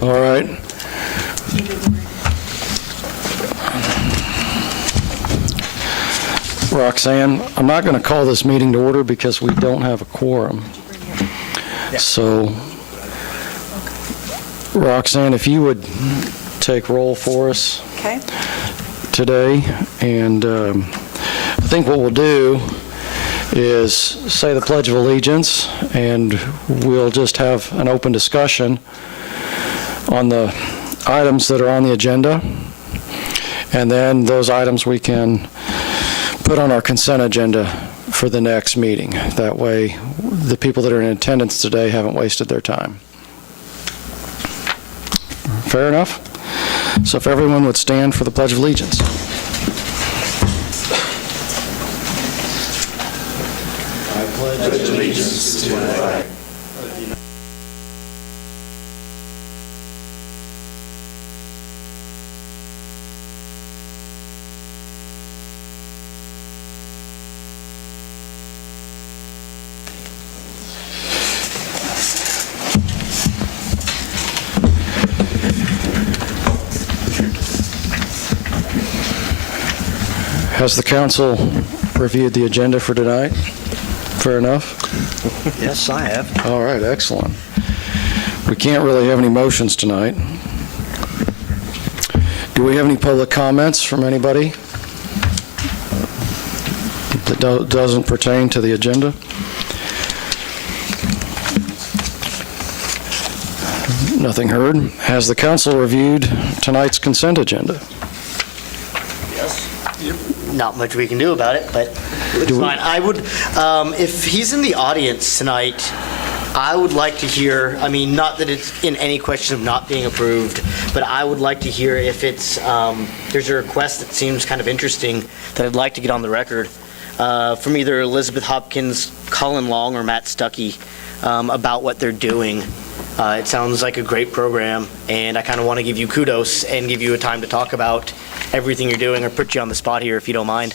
All right. Roxanne, I'm not going to call this meeting to order because we don't have a quorum. So, Roxanne, if you would take roll for us today. And I think what we'll do is say the Pledge of Allegiance, and we'll just have an open discussion on the items that are on the agenda. And then those items we can put on our consent agenda for the next meeting. That way, the people that are in attendance today haven't wasted their time. Fair enough? So if everyone would stand for the Pledge of Allegiance. I pledge allegiance to the flag. Has the council reviewed the agenda for tonight? Fair enough? Yes, I have. All right, excellent. We can't really have any motions tonight. Do we have any public comments from anybody that doesn't pertain to the agenda? Nothing heard. Has the council reviewed tonight's consent agenda? Not much we can do about it, but it's fine. I would, if he's in the audience tonight, I would like to hear, I mean, not that it's in any question of not being approved, but I would like to hear if it's, there's a request that seems kind of interesting that I'd like to get on the record from either Elizabeth Hopkins, Colin Long, or Matt Stuckey about what they're doing. It sounds like a great program, and I kind of want to give you kudos and give you a time to talk about everything you're doing, or put you on the spot here if you don't mind.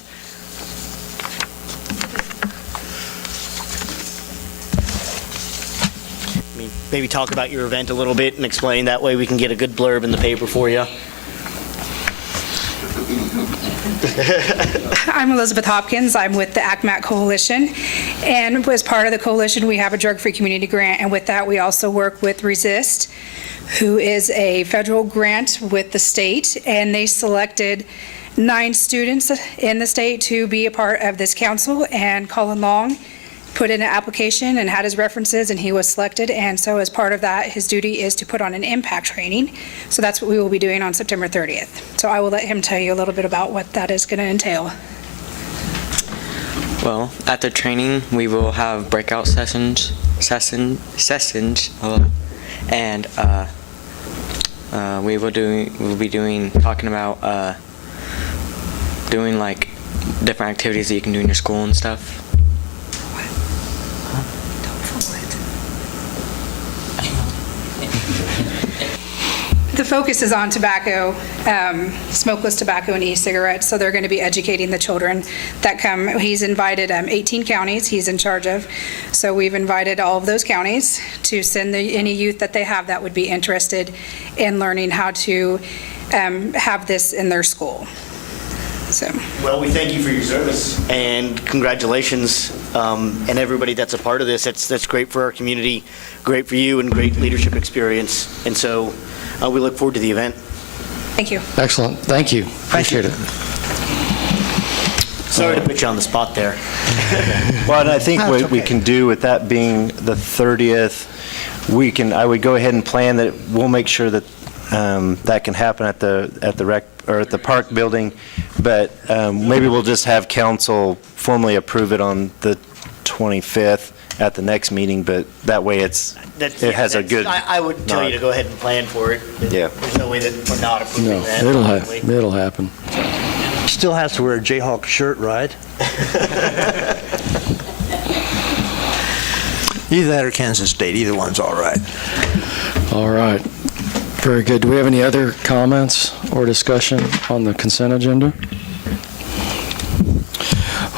I mean, maybe talk about your event a little bit and explain. That way we can get a good blurb in the paper for you. I'm Elizabeth Hopkins. I'm with the ACMAT Coalition, and as part of the coalition, we have a drug-free community grant, and with that, we also work with Resist, who is a federal grant with the state, and they selected 9 students in the state to be a part of this council, and Colin Long put in an application and had his references, and he was selected, and so as part of that, his duty is to put on an impact training. So that's what we will be doing on September 30th. So I will let him tell you a little bit about what that is going to entail. Well, at the training, we will have breakout sessions, and we'll be talking about doing like different activities that you can do in your school and stuff. The focus is on tobacco, smokeless tobacco and e-cigarettes, so they're going to be educating the children that come. He's invited 18 counties he's in charge of, so we've invited all of those counties to send any youth that they have that would be interested in learning how to have this in their school. So. Well, we thank you for your service, and congratulations, and everybody that's a part of this. That's great for our community, great for you, and great leadership experience. And so we look forward to the event. Thank you. Excellent. Thank you. Appreciate it. Sorry to put you on the spot there. Well, and I think what we can do with that being the 30th, I would go ahead and plan that we'll make sure that that can happen at the rec or at the park building, but maybe we'll just have council formally approve it on the 25th at the next meeting, but that way it has a good. I would tell you to go ahead and plan for it. Yeah. There's no way that we're not approving No, that. it'll happen. Still has to wear a Jayhawk shirt, right? Either that or Kansas State. Either one's all right. All right. Very good. Do we have any other comments or discussion on the consent agenda?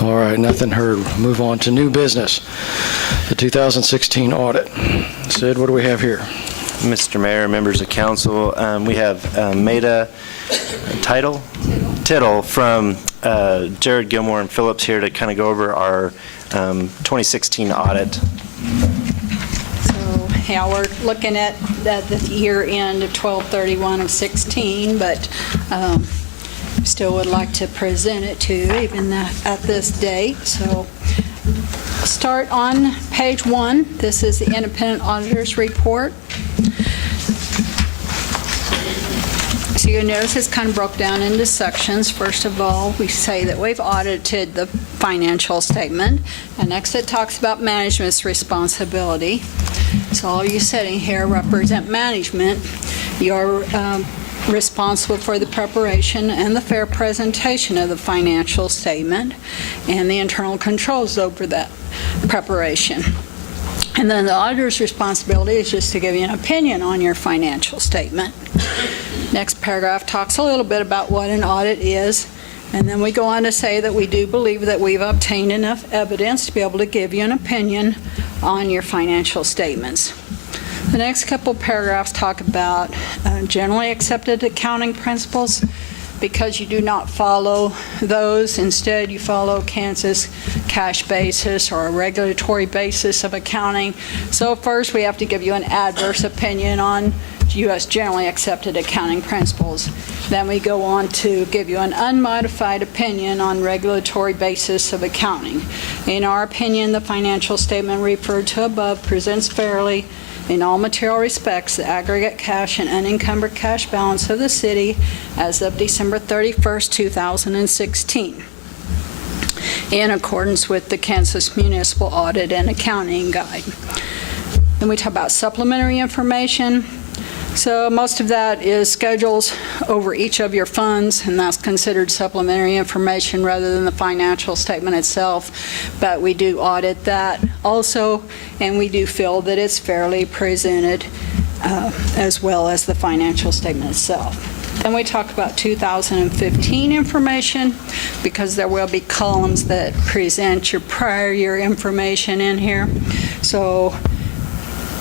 All right, nothing heard. Move on to new business. The 2016 audit. Sid, what do we have here? Mr. Mayor, members of council, we have Maida Tittle from Jared Gilmore and Phillips here to kind of go over our 2016 audit. So, yeah, we're looking at the year end of 12/31/16, but still would like to present it to you even at this date. So, start on page 1. This is the independent auditor's report. So you notice it's kind of broke down into sections. First of all, we say that we've audited the financial statement, and next it talks about management's responsibility. So all you sitting here represent management. You're responsible for the preparation and the fair presentation of the financial statement and the internal controls over that preparation. And then the auditor's responsibility is just to give you an opinion on your financial statement. Next paragraph talks a little bit about what an audit is, and then we go on to say that we do believe that we've obtained enough evidence to be able to give you an opinion on your financial statements. The next couple paragraphs talk about generally accepted accounting principles. Because you do not follow those, instead you follow Kansas cash basis or a regulatory basis of accounting. So first we have to give you an adverse opinion on U.S. generally accepted accounting principles. Then we go on to give you an unmodified opinion on regulatory basis of accounting. In our opinion, the financial statement referred to above presents fairly in all material respects the aggregate cash and unencumbered cash balance of the city as of December 31st, 2016, in accordance with the Kansas Municipal Audit and Accounting Guide. Then we talk about supplementary information. So most of that is schedules over each of your funds, and that's considered supplementary information rather than the financial statement itself. But we do audit that also, and we do feel that it's fairly presented as well as the financial statement itself. Then we talk about 2015 information, because there will be columns that present your prior year information in here. So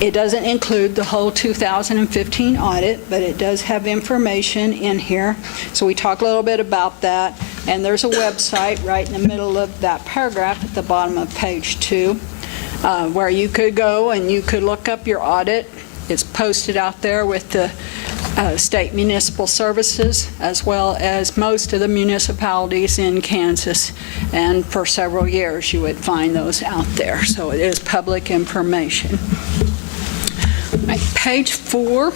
it doesn't include the whole 2015 audit, but it does have information in here. So we talk a little bit about that, and there's a website right in the middle of that paragraph at the bottom of page 2 where you could go and you could look up your audit. It's posted out there with the state municipal services as well as most of the municipalities in Kansas, and for several years you would find those out there. So it is public information. Right, page 4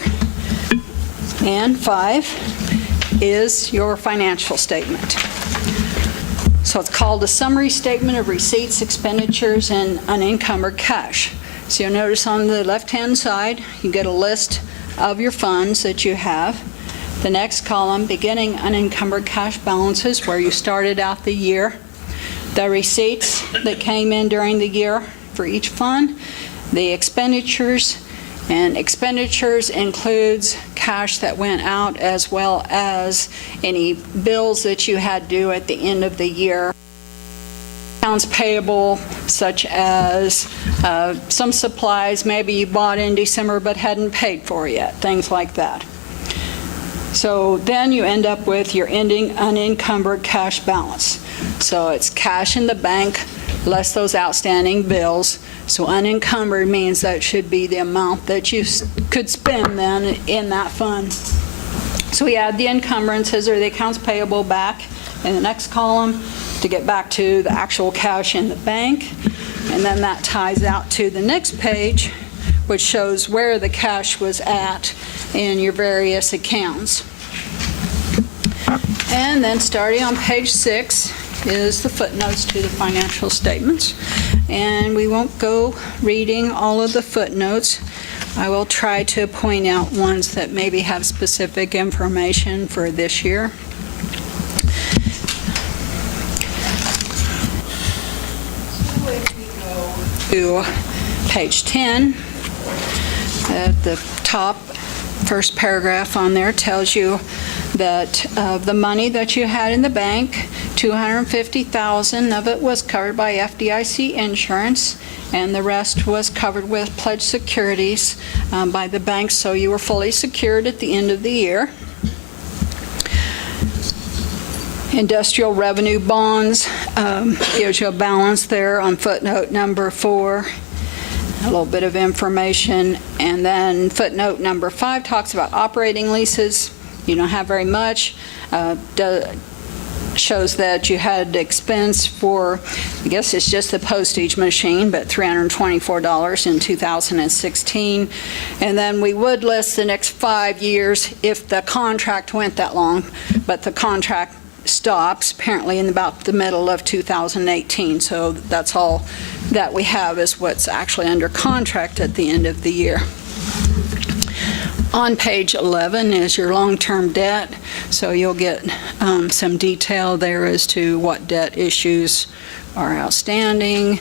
and 5 is your financial statement. So it's called a summary statement of receipts, expenditures, and unencumbered cash. So you'll notice on the left-hand side, you get a list of your funds that you have. The next column, beginning unencumbered cash balances, where you started out the year. The receipts that came in during the year for each fund. The expenditures, and expenditures includes cash that went out as well as any bills that you had due at the end of the year. Accounts payable, such as some supplies maybe you bought in December but hadn't paid for yet, things like that. So then you end up with your ending unencumbered cash balance. So it's cash in the bank less those outstanding bills. So unencumbered means that should be the amount that you could spend then in that fund. So we add the encumbrances or the accounts payable back in the next column to get back to the actual cash in the bank. And then that ties out to the next page, which shows where the cash was at in your various accounts. And then starting on page 6 is the footnotes to the financial statements. And we won't go reading all of the footnotes. I will try to point out ones that maybe have specific information for this year. So if we go to page 10, at the top, first paragraph on there tells you that of the money that you had in the bank, $250,000 of it was covered by FDIC insurance, and the rest was covered with pledged securities by the bank, so you were fully secured at the end of the year. Industrial revenue bonds gives you a balance there on footnote number 4, a little bit of information. And then footnote number 5 talks about operating leases. You don't have very much. Shows that you had expense for, I guess it's just the postage machine, but $324 in 2016. And then we would list the next 5 years if the contract went that long, but the contract stops apparently in about the middle of 2018. So that's all that we have is what's actually under contract at the end of the year. On page 11 is your long-term debt, so you'll get some detail there as to what debt issues are outstanding,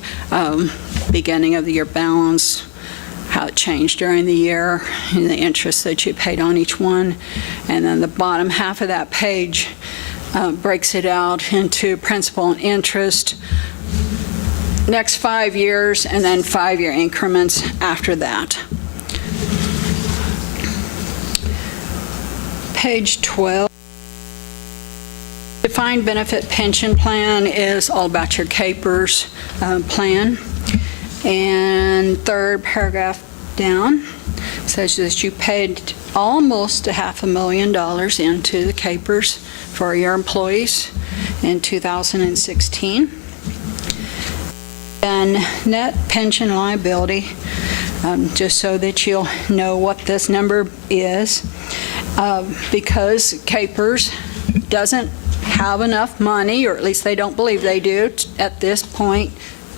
beginning of the year balance, how it changed during the year, and the interest that you paid on each one. And then the bottom half of that page breaks it out into principal and interest, next 5 years, and then 5-year increments after that. Page 12. Defined benefit pension plan is all about your CAPERS plan. And third paragraph down says that you paid almost $500,000 into the CAPERS for your employees in 2016. And net pension liability, just so that you'll know what this number is, because CAPERS doesn't have enough money, or at least they don't believe they do at this point,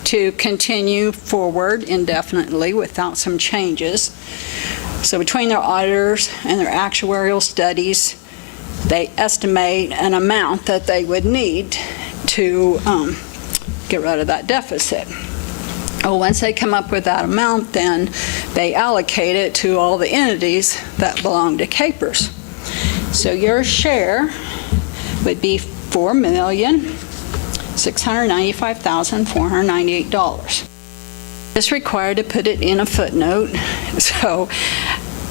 to continue forward indefinitely without some changes. So between their auditors and their actuarial studies, they estimate an amount that they would need to get rid of that deficit. Once they come up with that amount, then they allocate it to all the entities that belong to CAPERS. So your share would be $4,695,498. It's required to put it in a footnote, so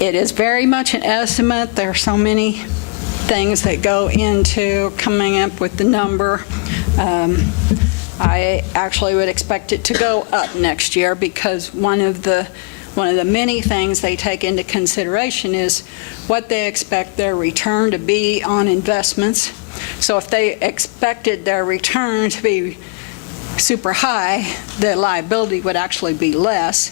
it is very much an estimate. There are so many things that go into coming up with the number. I actually would expect it to go up next year, because one of the many things they take into consideration is what they expect their return to be on investments. So if they expected their return to be super high, the liability would actually be less,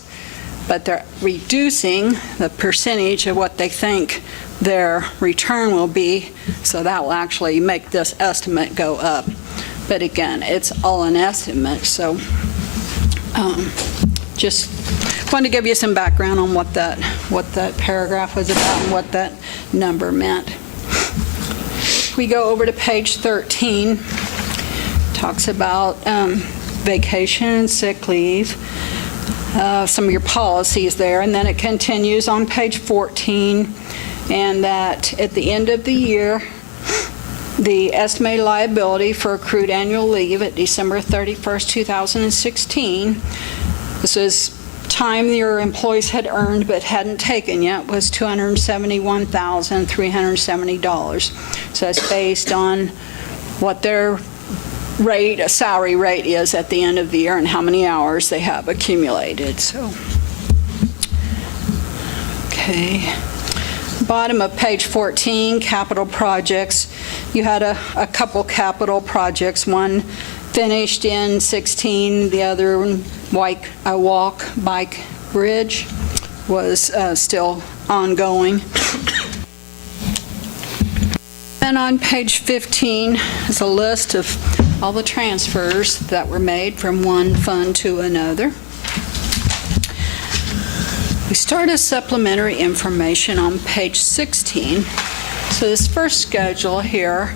but they're reducing the percentage of what they think their return will be, so that will actually make this estimate go up. But again, it's all an estimate, so just wanted to give you some background on what that paragraph was about and what that number meant. We go over to page 13, talks about vacation and sick leave, some of your policies there, and then it continues on page 14, and that at the end of the year, the estimated liability for accrued annual leave at December 31st, 2016, this is time your employees had earned but hadn't taken yet, was $271,370. So it's based on what their salary rate is at the end of the year and how many hours they have accumulated. So, okay. Bottom of page 14, capital projects. You had a couple capital projects, one finished in 16, the other walk bike bridge was still ongoing. And on page 15 is a list of all the transfers that were made from one fund to another. We start as supplementary information on page 16. So this first schedule here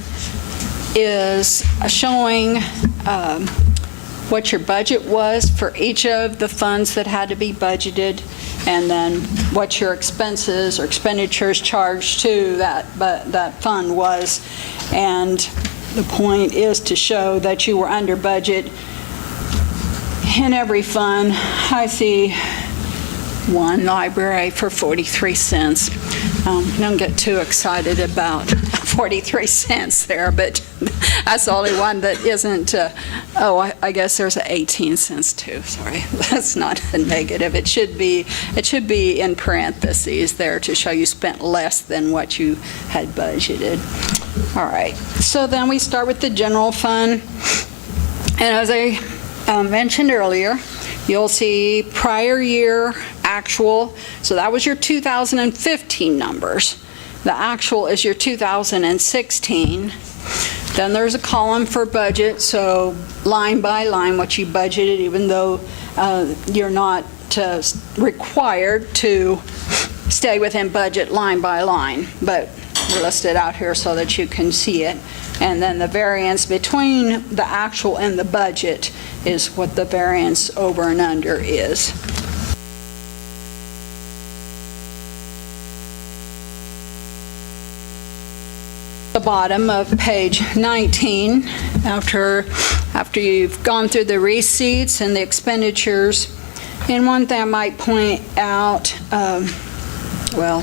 is showing what your budget was for each of the funds that had to be budgeted, and then what your expenses or expenditures charged to that fund was. And the point is to show that you were under budget in every fund. I see one library for 43 cents. Don't get too excited about 43 cents there, but that's the only one that isn't, I guess there's 18 cents too, sorry. That's not a negative. It should be in parentheses there to show you spent less than what you had budgeted. All right, so then we start with the general fund. And as I mentioned earlier, you'll see prior year actual, so that was your 2015 numbers. The actual is your 2016. Then there's a column for budget, so line by line what you budgeted, even though you're not required to stay within budget line by line, but we're listed out here so that you can see it. And then the variance between the actual and the budget is what the variance over and under is. The bottom of page 19, after you've gone through the receipts and the expenditures, and one thing I might point out, well,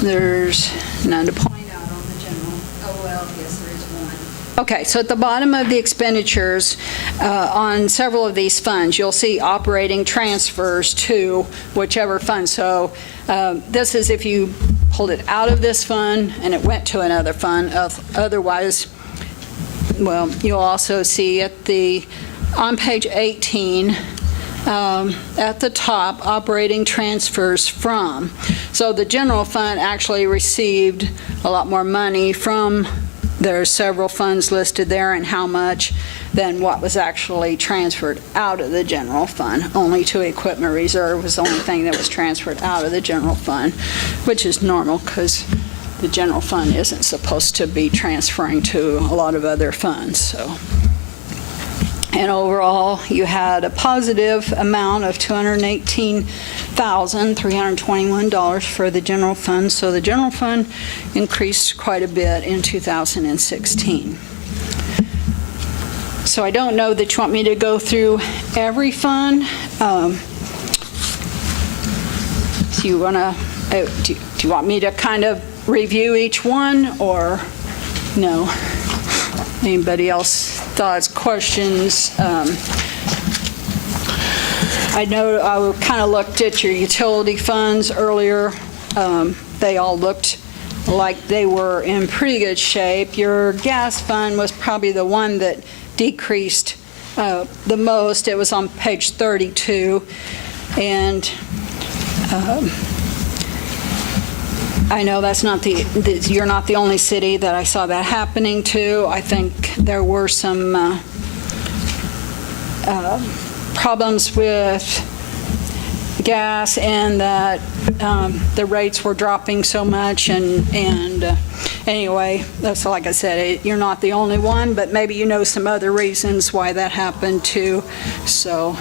there's none to point out on the general. Oh, well, yes, there is one. Okay, so at the bottom of the expenditures, on several of these funds, you'll see operating transfers to whichever fund. So this is if you pulled it out of this fund and it went to another fund. Otherwise, well, you'll also see on page 18, at the top, operating transfers from. So the general fund actually received a lot more money from, there are several funds listed there and how much, than what was actually transferred out of the general fund. Only to equipment reserve was the only thing that was transferred out of the general fund, which is normal because the general fund isn't supposed to be transferring to a lot of other funds. So. And overall, you had a positive amount of $218,321 for the general fund. So the general fund increased quite a bit in 2016. So I don't know that you want me to go through every fund. Do you want me to kind of review each one, or no? Anybody else? Thoughts, questions? I know I kind of looked at your utility funds earlier. They all looked like they were in pretty good shape. Your gas fund was probably the one that decreased the most. It was on page 32. And I know that's not you're not the only city that I saw that happening to. I think there were some problems with gas, and that the rates were dropping so much. And anyway, that's like I said, you're not the only one, but maybe you know some other reasons why that happened too. So.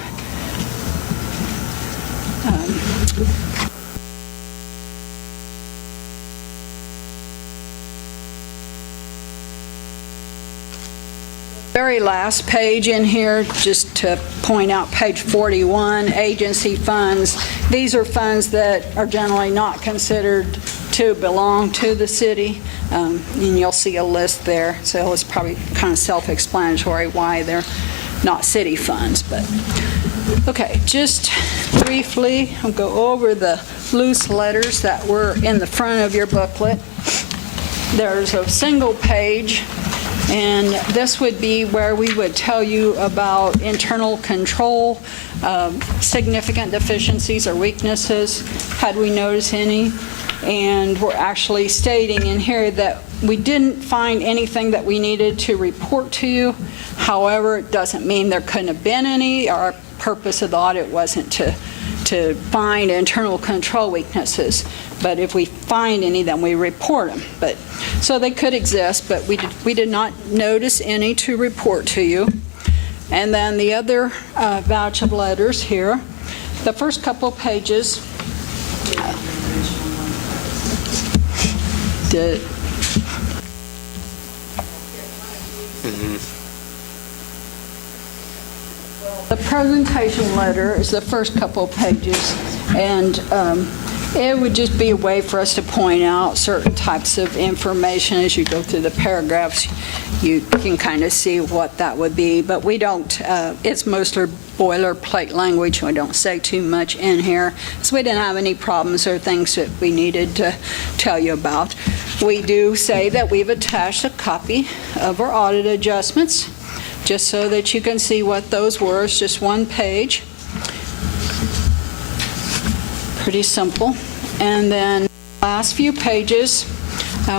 Very last page in here, just to point out page 41, agency funds. These are funds that are generally not considered to belong to the city, and you'll see a list there, so it's probably kind of self-explanatory why they're not city funds. But okay, just briefly, I'll go over the loose letters that were in the front of your booklet. There's a single page, and this would be where we would tell you about internal control, significant deficiencies or weaknesses, had we noticed any. And we're actually stating in here that we didn't find anything that we needed to report to you. However, it doesn't mean there couldn't have been any. Our purpose of the audit wasn't to find internal control weaknesses, but if we find any, then we report them. But so they could exist, but we did not notice any to report to you. And then the other batch of letters here The first couple pages. The The presentation letter is the first couple of pages, and it would just be a way for us to point out certain types of information. As you go through the paragraphs, you can kind of see what that would be, but we don't, it's mostly boilerplate language. We don't say too much in here, so we didn't have any problems or things that we needed to tell you about. We do say that we've attached a copy of our audit adjustments, just so that you can see what those were. It's just one page. Pretty simple. And then last few pages,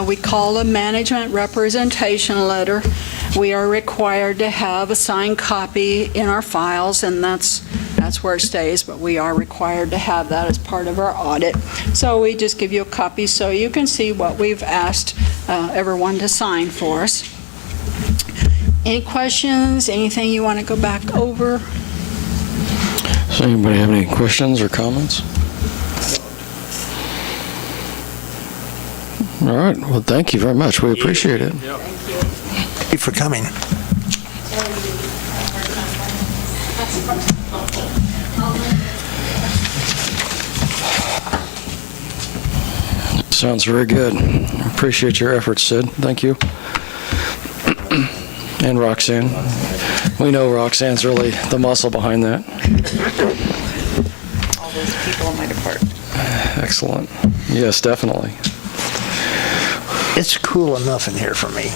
we call a management representation letter. We are required to have a signed copy in our files, and that's where it stays, but we are required to have that as part of our audit. So we just give you a copy so you can see what we've asked everyone to sign for us. Any questions? Anything you want to go back over? Does anybody have any questions or comments? All right, well, thank you very much. We appreciate it. Thank you for coming. Sounds very good. Appreciate your efforts, Sid. Thank you. And Roxanne. We know Roxanne's really the muscle behind that. All those people in my department. Excellent. Yes, definitely. It's cool enough in here for me.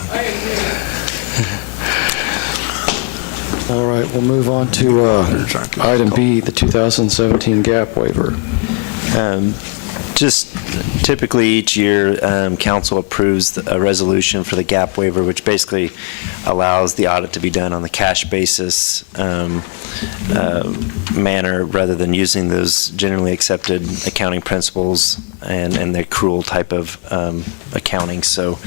All right, we'll move on to item B, the 2017 gap waiver. Just typically each year, council approves a resolution for the gap waiver, which basically allows the audit to be done on the cash basis manner rather than using those generally accepted accounting principles and the accrual type of accounting. So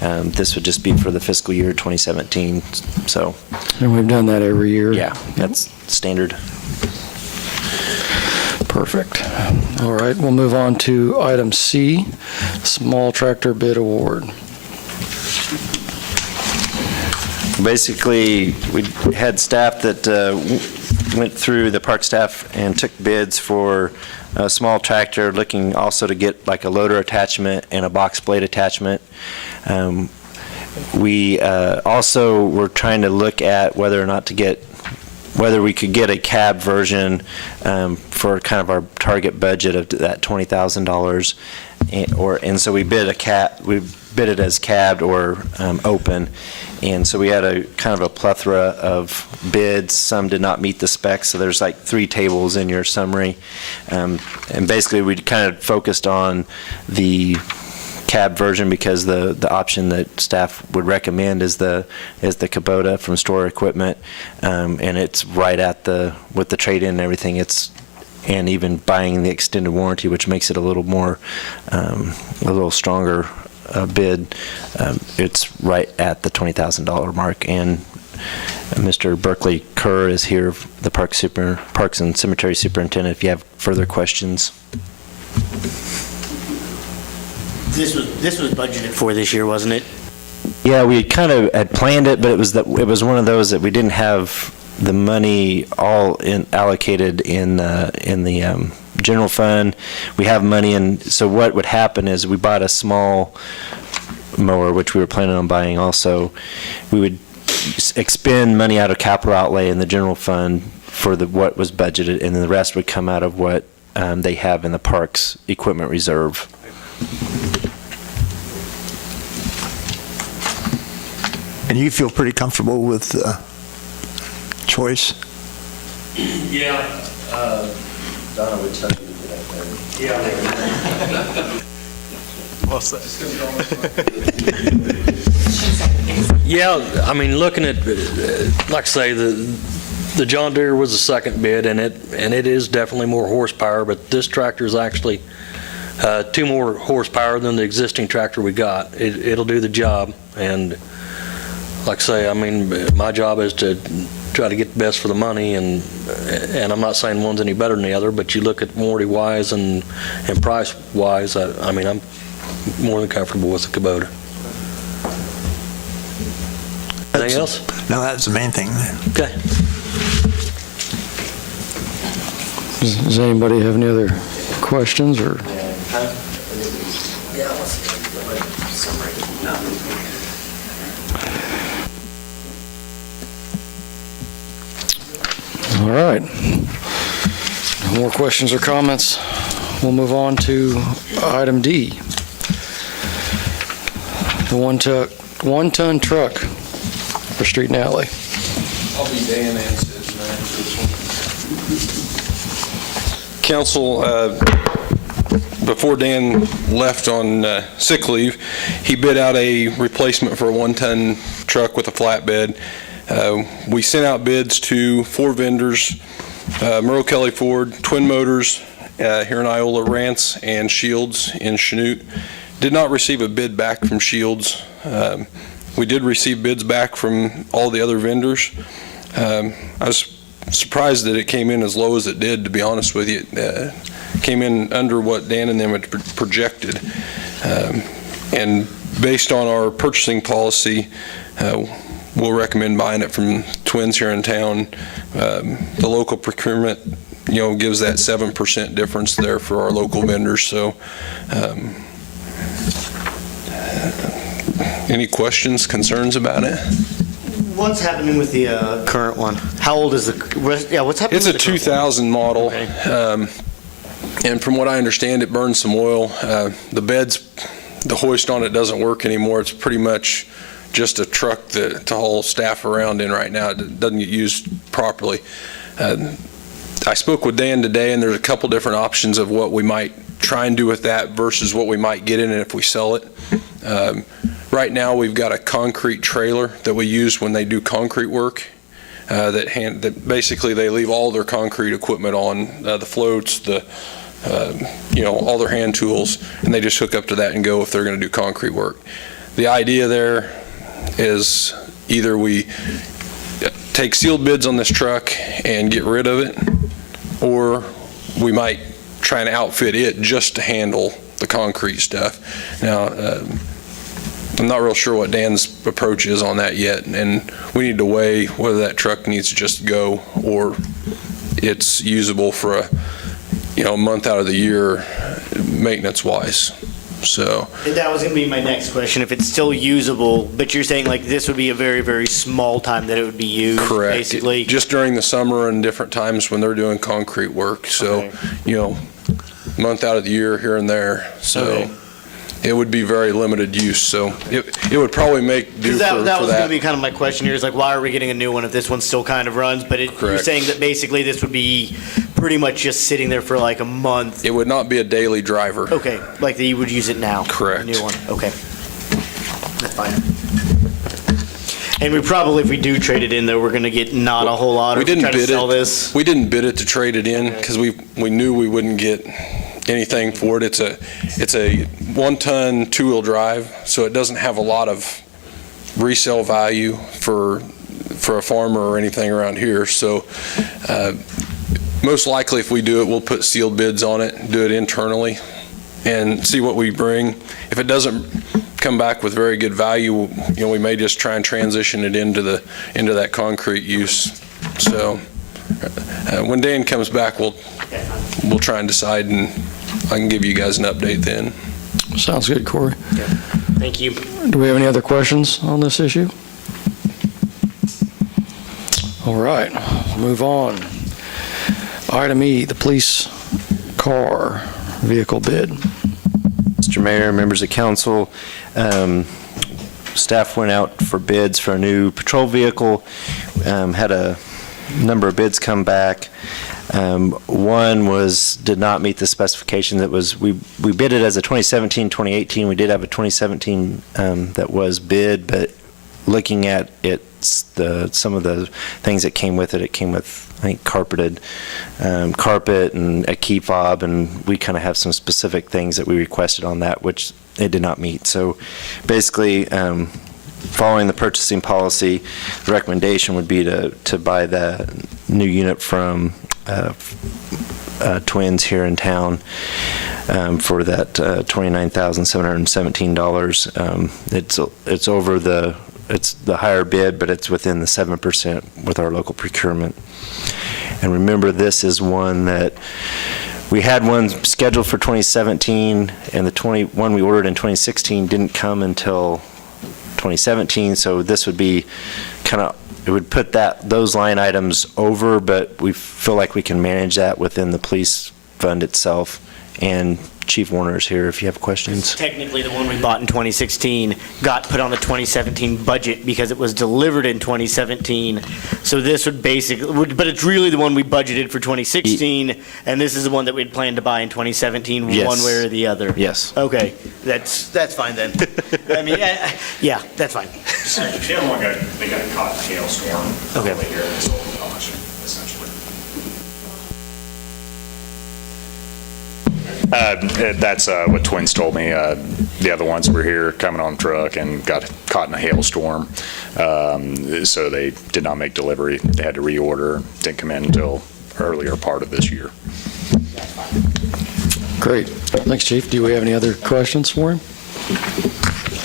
this would just be for the fiscal year 2017. So, And we've done that every year. yeah, that's standard. Perfect. All right, we'll move on to item C, small tractor bid award. Basically, we had staff that went through, the park staff, and took bids for a small tractor, looking also to get like a loader attachment and a box blade attachment. We also were trying to look at whether or not to get, whether we could get a cab version for kind of our target budget of that $20,000, and so we bid it as cabbed or open, and so we had a kind of a plethora of bids. Some did not meet the specs, so there's like 3 tables in your summary, and basically we kind of focused on the cab version because the option that staff would recommend is the Kubota from Store Equipment, and it's right at with the trade-in and everything. And even buying the extended warranty, which makes it a little more, a little stronger bid. It's right at the $20,000 mark. And Mr. Berkeley Kerr is here, the Parks and Cemetery Superintendent, if you have further questions. This was budgeted for this year, wasn't it? Yeah, we kind of had planned it, but it was one of those that we didn't have the money all allocated in the general fund. We have money in, so what would happen is we bought a small mower, which we were planning on buying also. We would expend money out of capital outlay in the general fund for what was budgeted, and then the rest would come out of what they have in the parks equipment reserve. And you feel pretty comfortable with choice? Yeah, Donna would tell you that. Yeah. What's that? Yeah, I mean, looking at, like I say, the John Deere was the second bid, and it is definitely more horsepower, but this tractor is actually 2 more horsepower than the existing tractor we got. It'll do the job, and like I say, I mean, my job is to try to get the best for the money, and I'm not saying one's any better than the other, but you look at warranty-wise and price-wise, I mean, I'm more than comfortable with the Kubota. Anything else? No, that's the main thing. Okay. Does anybody have any other questions or? All right. No more questions or comments. We'll move on to item D. The one-ton truck for street and alley. I'll be Dan and Sid tonight for this one. Council, before Dan left on sick leave, he bid out a replacement for a one-ton truck with a flatbed. We sent out bids to 4 vendors, Merle Kelly Ford, Twin Motors here in Iola, Rance, and Shields in Chanute. Did not receive a bid back from Shields. We did receive bids back from all the other vendors. I was surprised that it came in as low as it did, to be honest with you. It came in under what Dan and them had projected. And based on our purchasing policy, we'll recommend buying it from Twins here in town. The local procurement, gives that 7% difference there for our local vendors. So, any questions, concerns about it? What's happening with the current one? How old is what's happening? It's a with the current 2000 model. Okay. And from what I understand, it burns some oil. The hoist on it doesn't work anymore. It's pretty much just a truck to haul staff around in right now. It doesn't get used properly. I spoke with Dan today, and there's a couple different options of what we might try and do with that versus what we might get in it if we sell it. Right now, we've got a concrete trailer that we use when they do concrete work. That basically they leave all their concrete equipment on, the floats, all their hand tools, and they just hook up to that and go if they're going to do concrete work. The idea there is either we take sealed bids on this truck and get rid of it, or we might try and outfit it just to handle the concrete stuff. Now, I'm not real sure what Dan's approach is on that yet, and we need to weigh whether that truck needs to just go or it's usable for a month out of the year maintenance-wise. So. And that was going to be my next question. If it's still usable, but you're saying like this would be a very, very small time that it would be used. Correct. Basically. Just during the summer and different times when they're doing concrete work. So, Okay. Month out of the year here and there. So. Okay. It would be very limited use, so it would probably make do Because for that was going to that. be kind of my question here is like, why are we getting a new one if this one still kind of runs? But you're Correct. saying that basically this would be pretty much just sitting there for like a month. It would not be a daily driver. Okay, like that you would use it now. Correct. A new one. Okay. That's fine. And we probably, if we do trade it in, though, we're going to get not a whole lot. We If we didn't try to bid sell it. this. We didn't bid it to trade it in because we knew we wouldn't get anything for it. It's a one-ton two-wheel drive, so it doesn't have a lot of resale value for a farmer or anything around here. So most likely if we do it, we'll put sealed bids on it, do it internally, and see what we bring. If it doesn't come back with very good value, we may just try and transition it into that concrete use. So when Dan comes back, we'll try and decide, and I can give you guys an update then. Sounds good, Corey. Thank you. Do we have any other questions on this issue? All right, move on. Item E, the police car vehicle bid. Mr. Mayor, members of council, staff went out for bids for a new patrol vehicle, had a number of bids come back. One did not meet the specification. We bid it as a 2017, 2018. We did have a 2017 that was bid, but looking at some of the things that came with it, it came with, I think, carpet and a key fob, and we kind of have some specific things that we requested on that, which it did not meet. So basically, following the purchasing policy, the recommendation would be to buy the new unit from Twins here in town for that $29,717. It's over it's the higher bid, but it's within the 7% with our local procurement. And remember, this is one that we had one scheduled for 2017, and the one we ordered in 2016 didn't come until 2017. So this would be it would put those line items over, but we feel like we can manage that within the police fund itself. And Chief Warner is here if you have questions. Technically, the one we bought in 2016 got put on the 2017 budget because it was delivered in 2017. So this would basically, but it's really the one we budgeted for 2016, and this is the one that we'd planned to buy in 2017, Yes. one way or the other. Yes. Okay, that's fine then. I mean, yeah, that's fine. The other one they got caught in a hailstorm. Okay. Over here, this whole auction, essentially. That's what Twins told me. The other ones were here coming on truck and got caught in a hailstorm. So they did not make delivery. They had to reorder. Didn't come in until earlier part of this year. Great. Thanks, Chief. Do we have any other questions for him?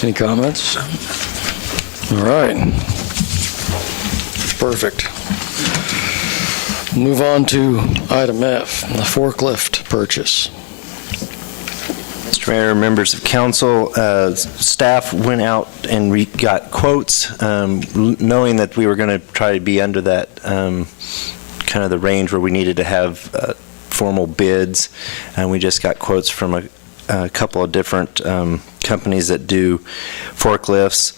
Any comments? All right. Perfect. Move on to item F, the forklift purchase. Mr. Mayor, members of council, staff went out and got quotes, knowing that we were going to try to be under that kind of the range where we needed to have formal bids, and we just got quotes from a couple of different companies that do forklifts.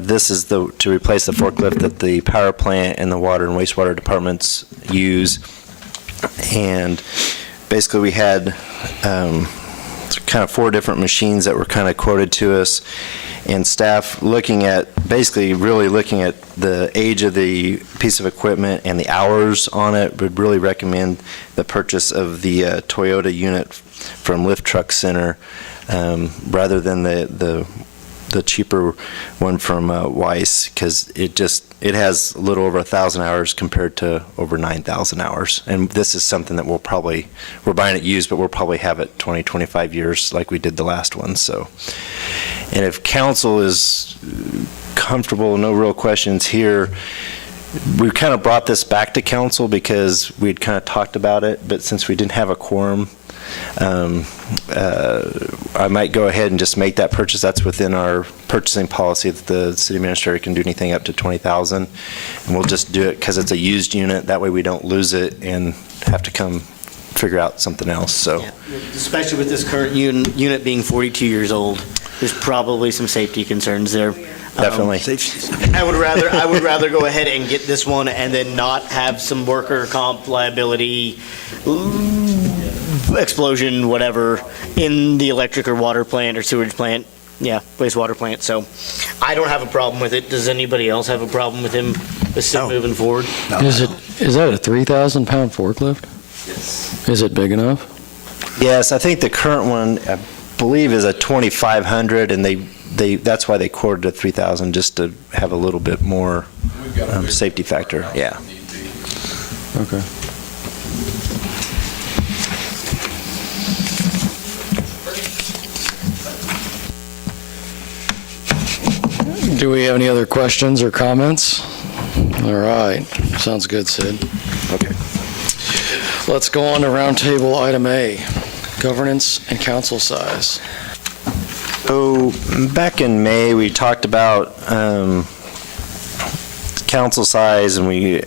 This is to replace the forklift that the power plant and the water and wastewater departments use, and basically we had kind of 4 different machines that were kind of quoted to us, and staff really looking at the age of the piece of equipment and the hours on it, would really recommend the purchase of the Toyota unit from Lift Truck Center rather than the cheaper one from Weiss, because it has a little over 1,000 hours compared to over 9,000 hours. And this is something that we're buying it used, but we'll probably have it 20, 25 years like we did the last one. So, and if council is comfortable, no real questions here, we kind of brought this back to council because we'd kind of talked about it, but since we didn't have a quorum, I might go ahead and just make that purchase. That's within our purchasing policy that the city administrator can do anything up to $20,000, and we'll just do it because it's a used unit. That way we don't lose it and have to come figure out something else. So, Yeah, especially with this current unit being 42 years old, there's probably some safety concerns there. Definitely. I would rather go ahead and get this one and then not have some worker comp liability, explosion, whatever, in the electric or water plant or sewage plant. Yeah, wastewater plant. So I don't have a problem with it. Does anybody else have a problem with him moving forward? No, Is that a 3,000-pound forklift? Yes. Is it big enough? yes, I think the current one, I believe, is a 2,500, and that's why they quoted at 3,000, just to have a little bit more safety factor. Yeah. Okay. Do we have any other questions or comments? All right. Sounds good, Sid. Okay. Let's go on to roundtable item A, governance and council size. So back in May, we talked about council size, and we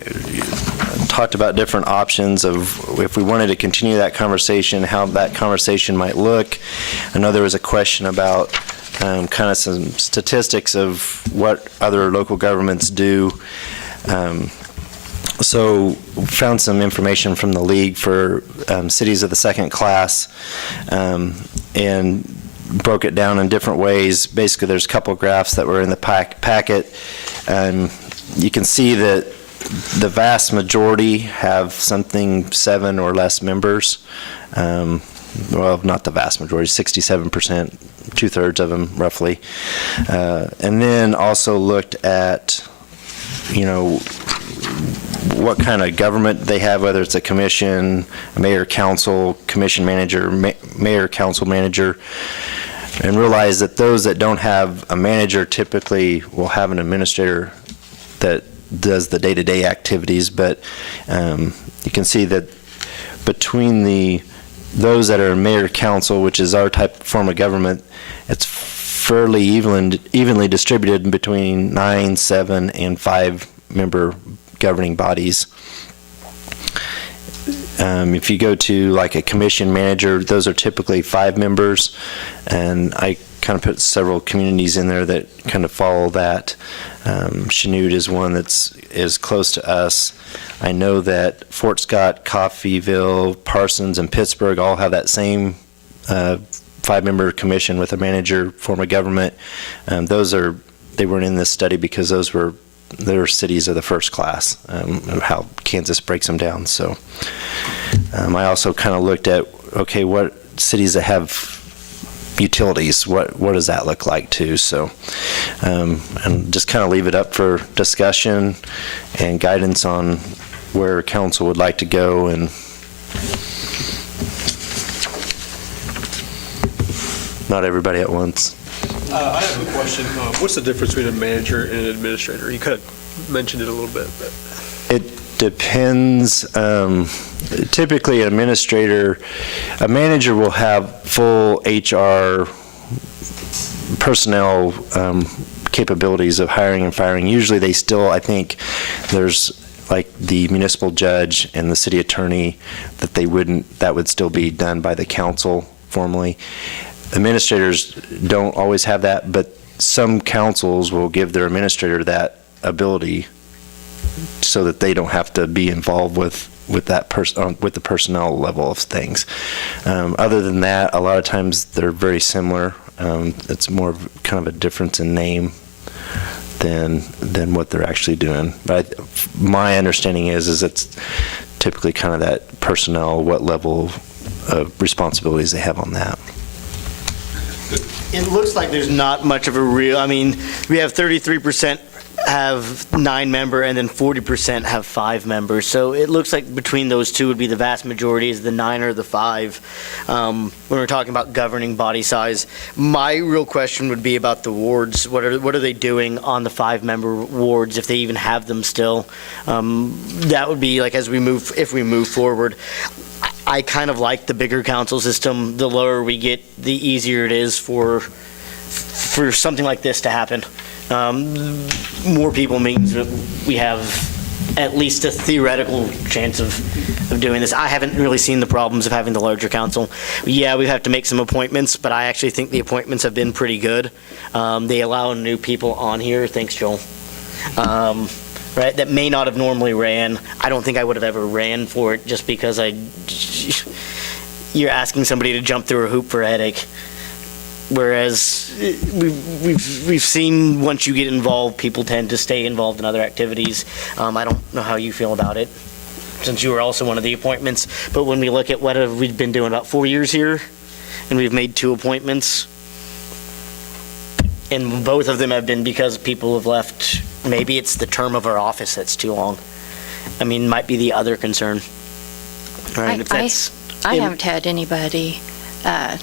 talked about different options of if we wanted to continue that conversation, how that conversation might look. I know there was a question about kind of some statistics of what other local governments do. So found some information from the league for cities of the second class, and broke it down in different ways. Basically, there's a couple of graphs that were in the packet. You can see that the vast majority have something 7 or less members. well, not the vast majority, 67%, two-thirds of them roughly. And then also looked at, what kind of government they have, whether it's a commission, a mayor, council, commission manager, mayor, council manager, and realized that those that don't have a manager typically will have an administrator that does the day-to-day activities, but you can see that between those that are mayor council, which is our type of form of government, it's fairly evenly distributed between 9, 7, and 5-member governing bodies. If you go to like a commission manager, those are typically 5 members, and I kind of put several communities in there that kind of follow that. Chanute is one is close to us. I know that Fort Scott, Coffeyville, Parsons, and Pittsburgh all have that same 5-member commission with a manager form of government. They weren't in this study because their cities are the first class, how Kansas breaks them down. So I also kind of looked at, okay, what cities that have utilities, what does that look like too? So, and just kind of leave it up for discussion and guidance on where council would like to go. And not everybody at once. I have a question. What's the difference between a manager and an administrator? You kind of mentioned it a little bit. But. It depends. Typically, a manager will have full HR personnel capabilities of hiring and firing. Usually they still, I think, there's like the municipal judge and the city attorney that would still be done by the council formally. Administrators don't always have that, but some councils will give their administrator that ability so that they don't have to be involved with the personnel level of things. Other than that, a lot of times they're very similar. It's more of kind of a difference in name than what they're actually doing. But my understanding is it's typically kind of that personnel, what level of responsibilities they have on that. It looks like there's not much of a real, I mean, we have 33% have 9-member and then 40% have 5 members. So it looks like between those two would be the vast majority is the 9 or the 5. When we're talking about governing body size, my real question would be about the wards. What are they doing on the 5-member wards if they even have them still? That would be like if we move forward. I kind of like the bigger council system. The lower we get, the easier it is for something like this to happen. More people means that we have at least a theoretical chance of doing this. I haven't really seen the problems of having the larger council. Yeah, we have to make some appointments, but I actually think the appointments have been pretty good. They allow new people on here. Thanks, Joel. Right, that may not have normally ran. I don't think I would have ever ran for it just because you're asking somebody to jump through a hoop for a headache. Whereas we've seen once you get involved, people tend to stay involved in other activities. I don't know how you feel about it, since you were also one of the appointments. But when we look at what have we been doing, about 4 years here, and we've made 2 appointments, and both of them have been because people have left. Maybe it's the term of our office that's too long. I mean, might be the other concern. Right? I haven't had anybody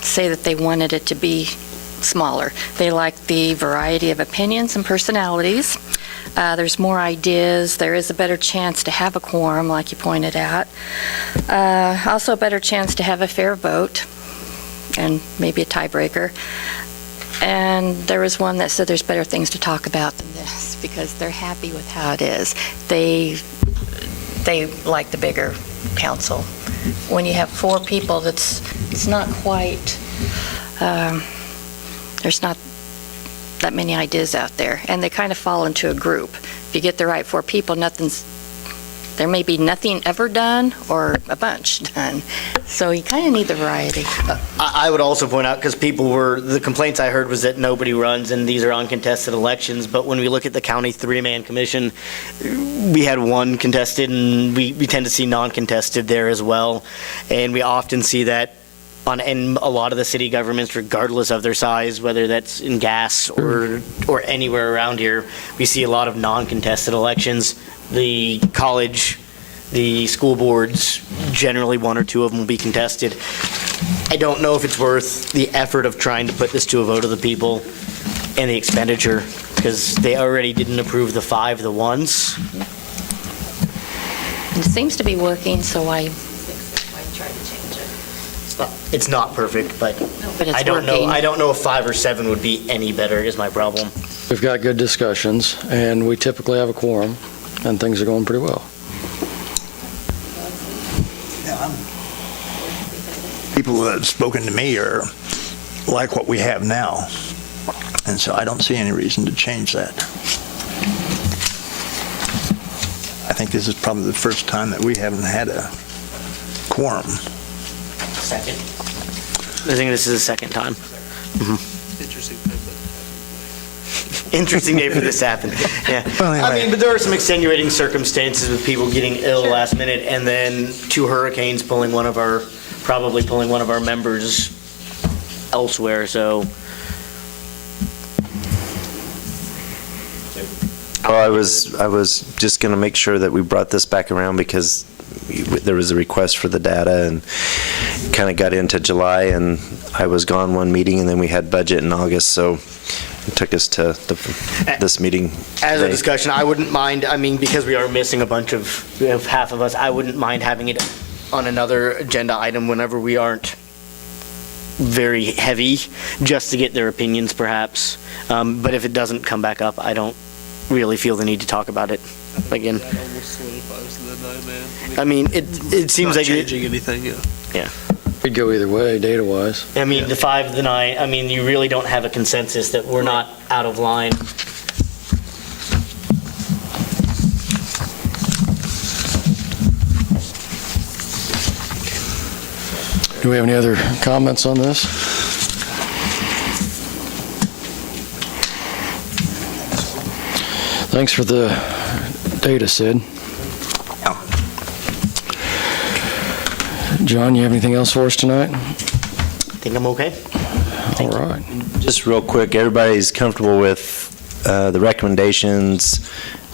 say that they wanted it to be smaller. They like the variety of opinions and personalities. There's more ideas. There is a better chance to have a quorum, like you pointed out. Also a better chance to have a fair vote and maybe a tiebreaker. And there was one that said there's better things to talk about than this because they're happy with how it is. They like the bigger council. When you have 4 people, it's not quite, there's not that many ideas out there, and they kind of fall into a group. If you get the right 4 people, there may be nothing ever done or a bunch done. So you kind of need the variety. I would also point out, because the complaints I heard was that nobody runs and these are uncontested elections, but when we look at the county 3-man commission, we had 1 contested, and we tend to see non-contested there as well. And we often see that in a lot of the city governments, regardless of their size, whether that's in gas or anywhere around here, we see a lot of non-contested elections. The college, the school boards, generally one or two of them will be contested. I don't know if it's worth the effort of trying to put this to a vote of the people and the expenditure, because they already didn't approve the 5 the ones. It seems to be working, so I try to change it. It's not perfect, but But it's I don't know. working. I don't know if 5 or 7 would be any better is my problem. We've got good discussions, and we typically have a quorum, and things are going pretty well. People that have spoken to me are like what we have now, and so I don't see any reason to change that. I think this is probably the first time that we haven't had a quorum. Second. I think this is the second time. Interesting. Interesting day for this to happen. Yeah. Well, anyway. I mean, but there are some extenuating circumstances with people getting ill last minute, and then 2 hurricanes probably pulling one of our members elsewhere. So. Well, I was just going to make sure that we brought this back around because there was a request for the data and kind of got into July, and I was gone one meeting, and then we had budget in August, so it took us to this meeting. As a today. discussion, I wouldn't mind, I mean, because we are missing a bunch of, half of us, I wouldn't mind having it on another agenda item whenever we aren't very heavy, just to get their opinions perhaps. But if it doesn't come back up, I don't really feel the need to talk about it again. That almost solidifies the 9-man. I mean, it seems Not like. changing anything, yeah. Could go either way, data-wise. I mean, the 5, the 9, I mean, you really don't have a consensus that we're not out of line. Do we have any other comments on this? Thanks for the data, Sid. John, you have anything else for us tonight? I think I'm okay. All right. Just real quick, everybody's comfortable with the recommendations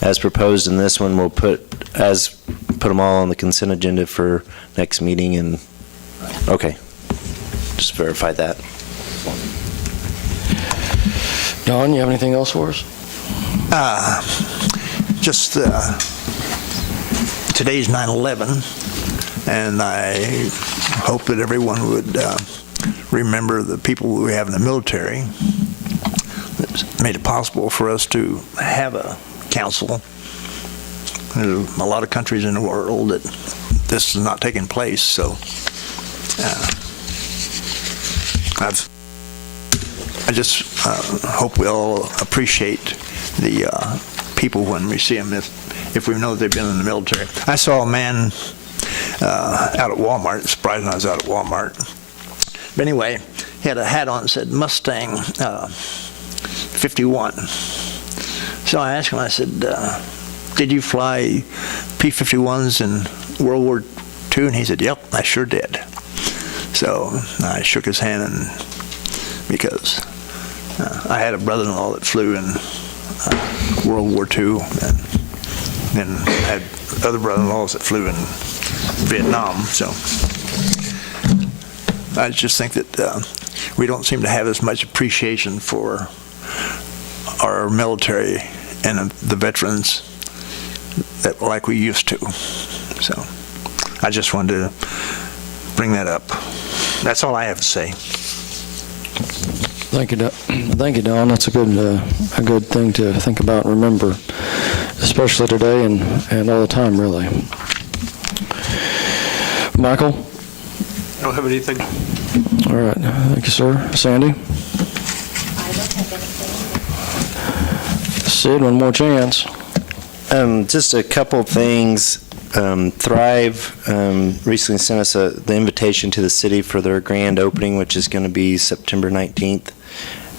as proposed in this one. We'll put them all on the consent agenda for next meeting, and okay, just verify that. Don, you have anything else for us? Just today's 9/11, and I hope that everyone would remember the people we have in the military that made it possible for us to have a council. There's a lot of countries in the world that this is not taking place, so I just hope we all appreciate the people when we see them, if we know they've been in the military. I saw a man out at Walmart, surprised I was out at Walmart. But anyway, he had a hat on that said Mustang 51. So I asked him, I said, did you fly P-51s in World War II? And he said, yep, I sure did. So I shook his hand, and because I had a brother-in-law that flew in World War II, and then I had other brother-in-laws that flew in Vietnam. So I just think that we don't seem to have as much appreciation for our military and the veterans that like we used to. So I just wanted to bring that up. That's all I have to say. Thank you, Don. That's a good thing to think about and remember, especially today and all the time, really. Michael? I don't have anything. All right. Thank you, sir. Sandy? Sid, one more chance. Just a couple things. Thrive recently sent us the invitation to the city for their grand opening, which is going to be September 19th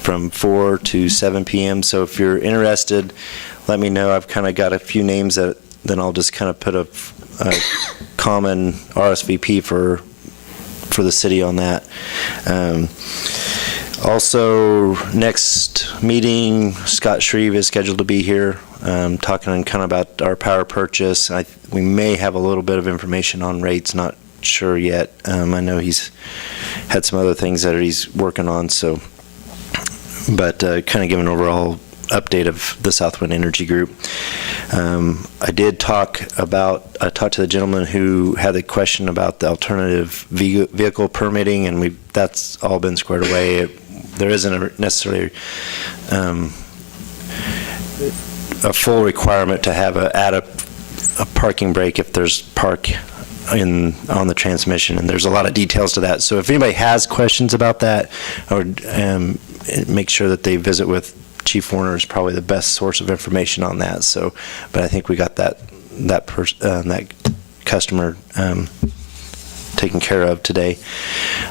from 4 to 7 p.m. So if you're interested, let me know. I've kind of got a few names that then I'll just kind of put a common RSVP for for the city on that. Also, next meeting, Scott Shreve is scheduled to be here, talking kind of about our power purchase. We may have a little bit of information on rates, not sure yet. I know he's had some other things that he's working on, so, but kind of give an overall update of the Southwind Energy Group. I talked to the gentleman who had a question about the alternative vehicle permitting, and that's all been squared away. There isn't necessarily a full requirement to add a parking brake if there's park on the transmission, and there's a lot of details to that. So if anybody has questions about that, I would make sure that they visit with Chief Warner is probably the best source of information on that. So, but I think we got that customer taken care of today.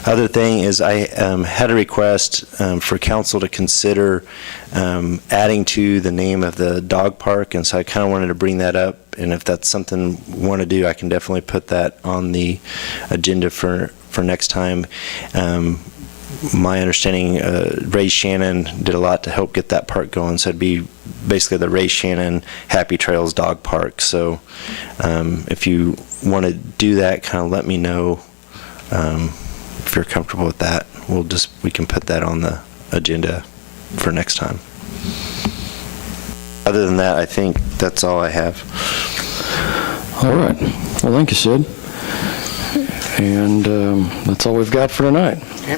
Other thing is I had a request for council to consider adding to the name of the dog park, and so I kind of wanted to bring that up. And if that's something we want to do, I can definitely put that on the agenda for next time. My understanding, Ray Shannon did a lot to help get that park going, so it'd be basically the Ray Shannon Happy Trails Dog Park. So if you want to do that, kind of let me know if you're comfortable with that. We can put that on the agenda for next time. Other than that, I think that's all I have. All right. Well, thank you, Sid. And that's all we've got for tonight. Okay.